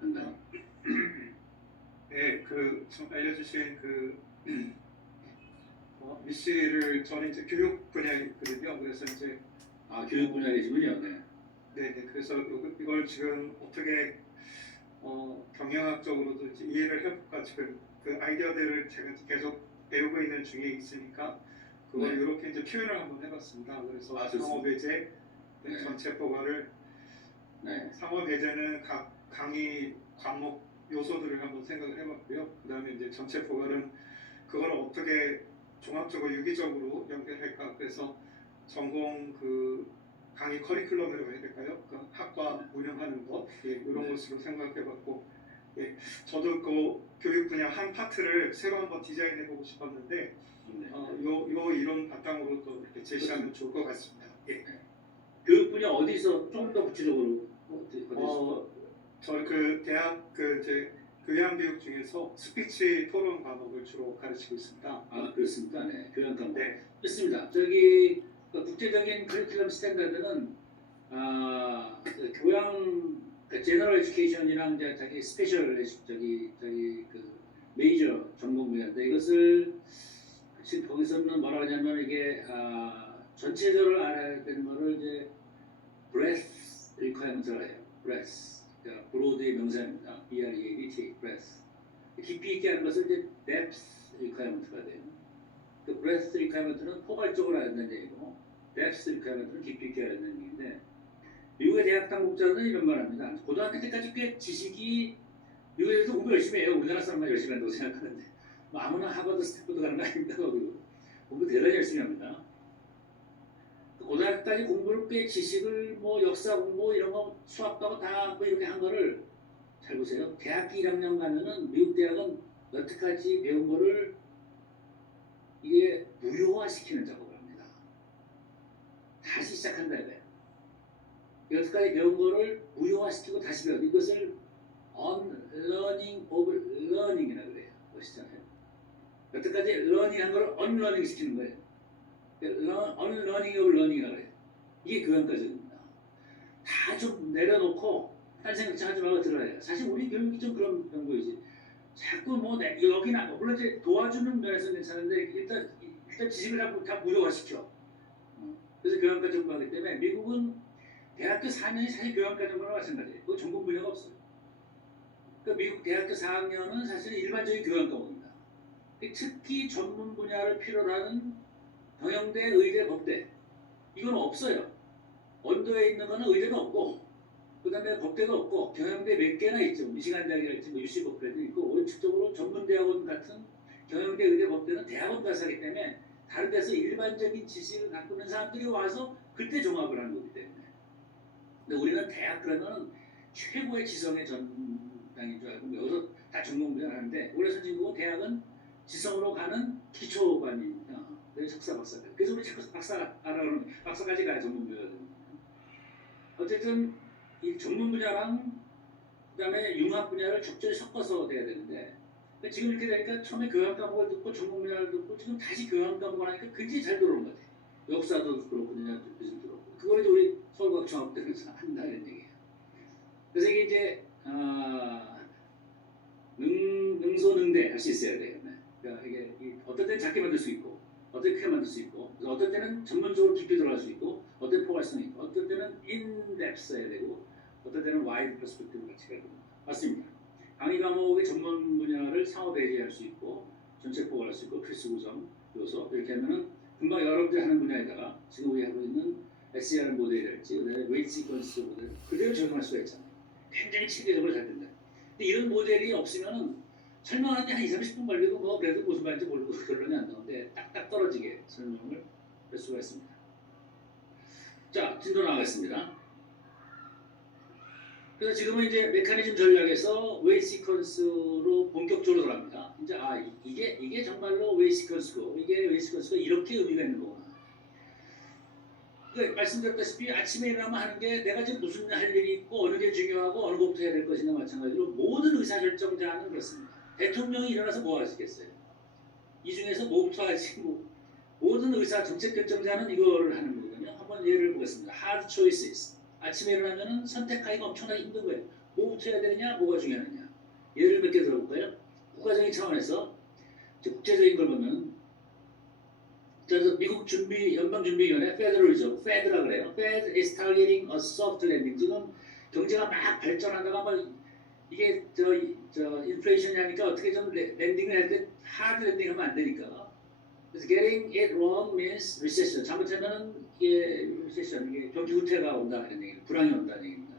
한다. 네, 좀 알려주신 미씨를 저는 이제 교육 분야거든요. 그래서 이제 교육 분야이시군요. 네. 네, 그래서 이걸 지금 어떻게 경영학적으로도 이제 이해를 해볼까 지금 그 아이디어들을 제가 계속 배우고 있는 중에 있으니까 그걸 네. 이렇게 이제 표현을 한번 해봤습니다. 그래서 좋습니다. 상업예제 네. 전체 포괄을 네. 상업예제는 각 강의 과목 요소들을 한번 생각을 해봤고요. 그 다음에 이제 전체 포괄은 그걸 어떻게 종합적으로 유기적으로 연결할까. 그래서 전공 강의 커리큘럼이라고 해야 될까요? 그 학과 운영하는 것, 이런 네. 것으로 생각해봤고, 저도 교육 분야 한 파트를 새로 한번 디자인해보고 싶었는데, 네. 요 이론 바탕으로 또 이렇게 제시하면 좋을 것 같습니다. 예. 교육 분야 어디서 좀 더 구체적으로 저희 대학 이제 교양교육 중에서 스피치 토론 과목을 주로 가르치고 있습니다. 그렇습니까? 네, 교양 과목. 네. 좋습니다. 저기 국제적인 커리큘럼 스탠다드는 교양 제너럴 에듀케이션이랑 자기 스페셜 메이저 전공 분야인데 이것을 지금 거기서는 뭐라 하냐면 이게 전체적으로 알아야 되는 거를 이제 breadth requirement라고 해요. breadth. 그러니까 브로드의 명사입니다. B-R-E-A-D-T, breadth. 깊이 있게 하는 것을 이제 depth requirement가 돼요. 그 breadth requirement는 포괄적으로 알아야 된다는 얘기고, depth requirement는 깊이 있게 알아야 된다는 얘기인데, 미국의 대학 당국자는 이런 말합니다. 고등학교 때까지 꽤 지식이 미국에서 공부 열심히 해요. 우리나라 사람만 열심히 한다고 생각하는데, 아무나 하버드, 스탠포드 가는 거 아닙니다. 공부 대단히 열심히 합니다. 고등학교까지 공부를 꽤 지식을 역사 공부 이런 거 수학하고 다 이렇게 한 거를 잘 보세요. 대학교 1학년 가면은 미국 대학은 여태까지 배운 거를 이게 무효화시키는 작업을 합니다. 다시 시작한다 이거예요. 여태까지 배운 거를 무효화시키고 다시 배워. 이것을 unlearning of learning이라고 그래요. 멋있잖아요. 여태까지 learning한 거를 unlearning 시키는 거예요. unlearning of learning이라고 해요. 이게 교양과정입니다. 다 좀 내려놓고 딴 생각 하지 말고 들어야 해요. 사실 우리 교육이 좀 그런 거이지. 자꾸 여기나 물론 이제 도와주는 면에서 괜찮은데 일단 지식을 다 무효화시켜. 그래서 교양과정을 하기 때문에 미국은 대학교 4년이 사실 교양과정과 마찬가지예요. 그 전공 분야가 없어요. 그러니까 미국 대학교 4학년은 사실 일반적인 교양 과목입니다. 특히 전문 분야를 필요로 하는 경영대, 의대, 법대 이건 없어요. 언더에 있는 거는 의대도 없고 그 다음에 법대도 없고 경영대 몇 개나 있죠. 미시간 대학이랄지 UC 법대도 있고 원칙적으로 전문대학원 같은 경영대, 의대, 법대는 대학원 가서 하기 때문에 다른 데서 일반적인 지식을 갖고 있는 사람들이 와서 그때 종합을 하는 거기 때문에. 근데 우리는 대학 그러면은 최고의 지성의 전당인 줄 알고 여기서 다 전공 분야를 하는데 원래 선진국은 대학은 지성으로 가는 기초반입니다. 석사, 박사. 그래서 우리 자꾸 박사 알아오는 박사까지 가야 전문 분야가 됩니다. 어쨌든 이 전문 분야랑 그다음에 융합 분야를 적절히 섞어서 돼야 되는데 지금 이렇게 되니까 처음에 교양 과목을 듣고 전문 분야를 듣고 지금 다시 교양 과목을 하니까 굉장히 잘 들어오는 것 같아요. 역사도 그렇고 그냥도 그렇고 그걸 이제 우리 서울과학종합대학에서 한다는 얘기예요. 그래서 이게 이제 능소능대 할 수 있어야 돼요. 그러니까 이게 어떨 때는 작게 만들 수 있고 어떨 때 크게 만들 수 있고 어떨 때는 전문적으로 깊이 들어갈 수 있고 어떨 때는 포괄성 있고 어떨 때는 in-depth 해야 되고 어떨 때는 wide perspective 같이 해야 됩니다. 맞습니다. 강의 과목의 전문 분야를 상호 배제할 수 있고 전체 포괄할 수 있고 필수 구성 요소 이렇게 하면은 금방 여러분들이 하는 분야에다가 지금 우리 하고 있는 SER 모델이랄지 웨이트 시퀀스 모델 그대로 적용할 수가 있잖아요. 굉장히 체계적으로 잘 된다. 근데 이런 모델이 없으면은 설명하는데 한 20-30분 걸리고 그래도 무슨 말인지 모르고 결론이 안 나오는데 딱딱 떨어지게 설명을 할 수가 있습니다. 자, 진도 나가겠습니다. 그래서 지금은 이제 메커니즘 전략에서 웨이 시퀀스로 본격적으로 들어갑니다. 이제 이게 정말로 웨이 시퀀스고 이게 웨이 시퀀스가 이렇게 의미가 있는 거구나. 말씀드렸다시피 아침에 일어나면 하는 게 내가 지금 무슨 할 일이 있고 어느 게 중요하고 어느 것부터 해야 될 것이나 마찬가지로 모든 의사결정자는 그렇습니다. 대통령이 일어나서 뭐 하시겠어요? 이 중에서 뭐부터 하지? 모든 의사 정책 결정자는 이거를 하는 거거든요. 한번 예를 보겠습니다. Hard choices. 아침에 일어나면 선택하기가 엄청나게 힘든 거예요. 뭐부터 해야 되느냐, 뭐가 중요하느냐. 예를 몇 개 들어볼까요? 국가적인 차원에서 국제적인 걸 보면 그래서 미국 연방준비위원회 Federal Reserve, Fed라 그래요. Fed is targeting a soft landing. 지금 경제가 막 발전하다가 뭐 이게 저 인플레이션이 하니까 어떻게 좀 랜딩을 할 때 하드 랜딩하면 안 되니까. 그래서 getting it wrong means recession. 잘못하면은 이게 recession, 이게 경기 후퇴가 온다는 얘기예요. 불황이 온다는 얘기입니다.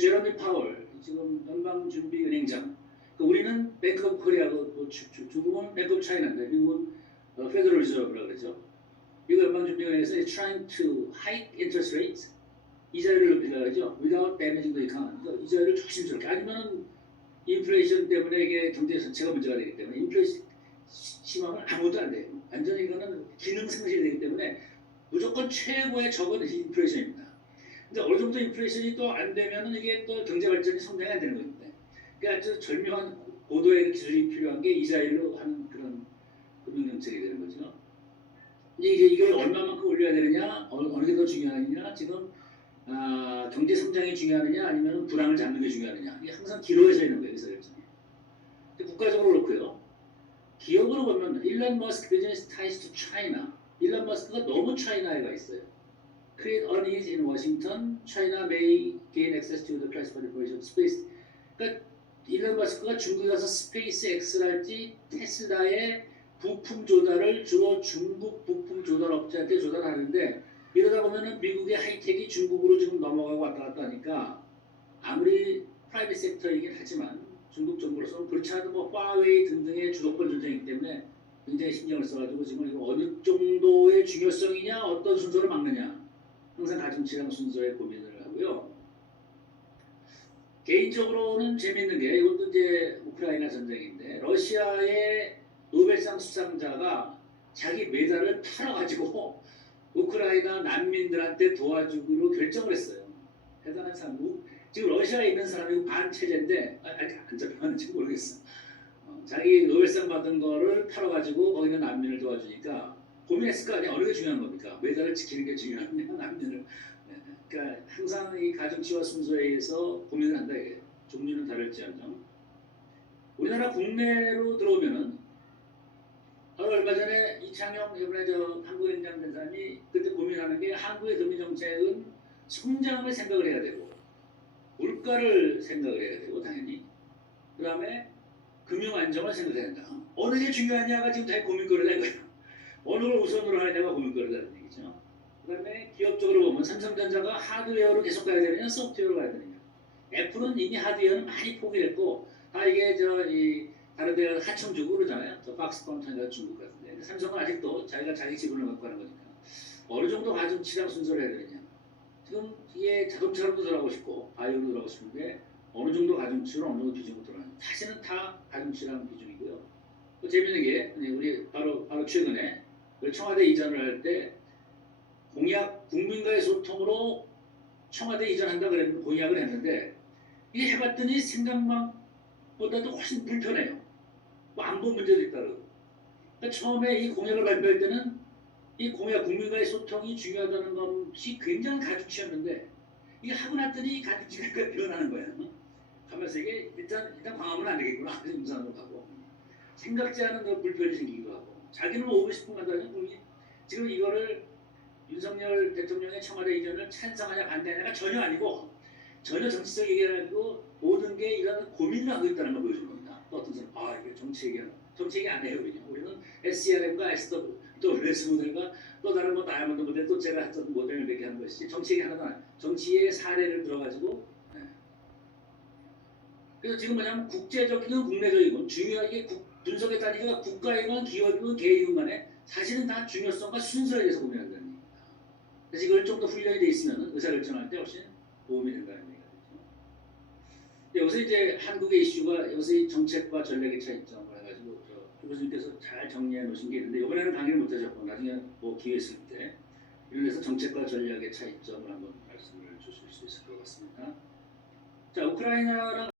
제러미 파월 지금 연방준비은행장. 우리는 뱅크 오브 코리아고 중국은 뱅크 오브 차이나인데 미국은 페더럴 리저브라고 그러죠. 미국 연방준비은행에서 trying to hike interest rates, 이자율을 높이려고 하죠. without damaging the economy. 그러니까 이자율을 조심스럽게. 아니면 인플레이션 때문에 이게 경제 전체가 문제가 되기 때문에 인플레이션 심하면 아무것도 안 돼요. 완전히 이거는 기능 상실이 되기 때문에 무조건 최고의 적은 인플레이션입니다. 근데 어느 정도 인플레이션이 또 안 되면은 이게 또 경제 발전이 성장이 안 되는 겁니다. 그러니까 아주 절묘한 고도의 기술이 필요한 게 이자율로 하는 그런 금융 정책이 되는 거죠. 근데 이제 이걸 얼마만큼 올려야 되느냐, 어느 게 더 중요하느냐, 지금 경제 성장이 중요하느냐, 아니면 불황을 잡는 게 중요하느냐, 이게 항상 기로에 서 있는 거예요, 의사결정이. 국가적으로 그렇고요. 기업으로 보면 일론 머스크 비즈니스 타이스 투 차이나. 일론 머스크가 너무 차이나에 가 있어요. Create unease in Washington, China may gain access to the classified information of space. 그러니까 일론 머스크가 중국에 가서 스페이스 X랄지 테슬라의 부품 조달을 주로 중국 부품 조달 업체한테 조달하는데 이러다 보면은 미국의 하이텍이 중국으로 지금 넘어가고 왔다 갔다 하니까 아무리 프라이빗 섹터이긴 하지만 중국 정부로서는 그렇지 않아도 뭐 화웨이 등등의 주도권 전쟁이기 때문에 굉장히 신경을 써가지고 지금 이거 어느 정도의 중요성이냐, 어떤 순서로 막느냐 항상 가중치량 순서에 고민을 하고요. 개인적으로는 재밌는 게 이것도 이제 우크라이나 전쟁인데 러시아의 노벨상 수상자가 자기 메달을 팔아가지고 우크라이나 난민들한테 도와주기로 결정을 했어요. 대단한 사람. 지금 러시아에 있는 사람이 반체제인데 아직 안 잡혀가는지 모르겠어. 자기 노벨상 받은 거를 팔아가지고 거기는 난민을 도와주니까 고민했을 거 아니야. 어느 게 중요한 겁니까? 메달을 지키는 게 중요하냐, 난민을. 그러니까 항상 이 가중치와 순서에 의해서 고민을 한다 이게. 종류는 다를지언정. 우리나라 국내로 들어오면은 얼마 전에 이창용 이번에 한국행장 된 사람이 그때 고민하는 게 한국의 금융 정책은 성장을 생각을 해야 되고 물가를 생각을 해야 되고 당연히 그 다음에 금융 안정을 생각해야 된다. 어느 게 중요하냐가 지금 자기 고민거리가 이거예요. 어느 걸 우선으로 하느냐가 고민거리라는 얘기죠. 그 다음에 기업적으로 보면 삼성전자가 하드웨어로 계속 가야 되느냐 소프트웨어로 가야 되느냐. 애플은 이미 하드웨어는 많이 포기했고 다 이게 다른 데가 하청 주고 그러잖아요. 박스콘 중국 같은데. 근데 삼성은 아직도 자기가 자기 지분을 갖고 하는 거니까 어느 정도 가중치량 순서를 해야 되느냐. 지금 이게 자동차로도 들어가고 싶고 바이오로 들어가고 싶은데 어느 정도 가중치로 어느 정도 비중으로 들어가는. 사실은 다 가중치량 비중이고요. 또 재밌는 게 우리 바로 최근에 청와대 이전을 할 때 공약 국민과의 소통으로 청와대 이전한다 그랬는데 공약을 했는데 이게 해봤더니 생각보다도 훨씬 불편해요. 뭐 안보 문제도 있다고. 그러니까 처음에 이 공약을 발표할 때는 이 공약 국민과의 소통이 중요하다는 것이 굉장히 가중치였는데 이게 하고 났더니 가중치가 변하는 거야. 하면서 이게 일단 광화문은 안 되겠구나. 그래서 용산으로 가고 생각지 않은 불편이 생기기도 하고 자기는 오고 싶은 간다는 분이 지금 이거를 윤석열 대통령의 청와대 이전을 찬성하냐 반대하냐가 전혀 아니고 전혀 정치적 얘기가 아니고 모든 게 이런 고민을 하고 있다는 걸 보여주는 겁니다. 또 어떤 사람 이게 정치 얘기 안 해요. 우리는 SCRM과 SW 또 레스 모델과 또 다른 뭐 다이아몬드 모델 또 제가 했던 모델을 몇 개 하는 것이지 정치 얘기 하나도 안 해요. 정치의 사례를 들어가지고 그래서 지금 뭐냐면 국제적이건 국내적이건 중요하게 분석의 단위가 국가이건 기업이건 개인이건 간에 사실은 다 중요성과 순서에 대해서 고민한다는 얘기입니다. 그래서 이걸 좀 더 훈련이 돼 있으면 의사결정할 때 훨씬 도움이 된다는 얘기가 되죠. 여기서 이제 한국의 이슈가 여기서 이 정책과 전략의 차이점을 해가지고 교수님께서 잘 정리해 놓으신 게 있는데 이번에는 강의를 못 하셨고 나중에 뭐 기회 있을 때 이런 데서 정책과 전략의 차이점을 한번 말씀을 주실 수 있을 것 같습니다. 자, 우크라이나랑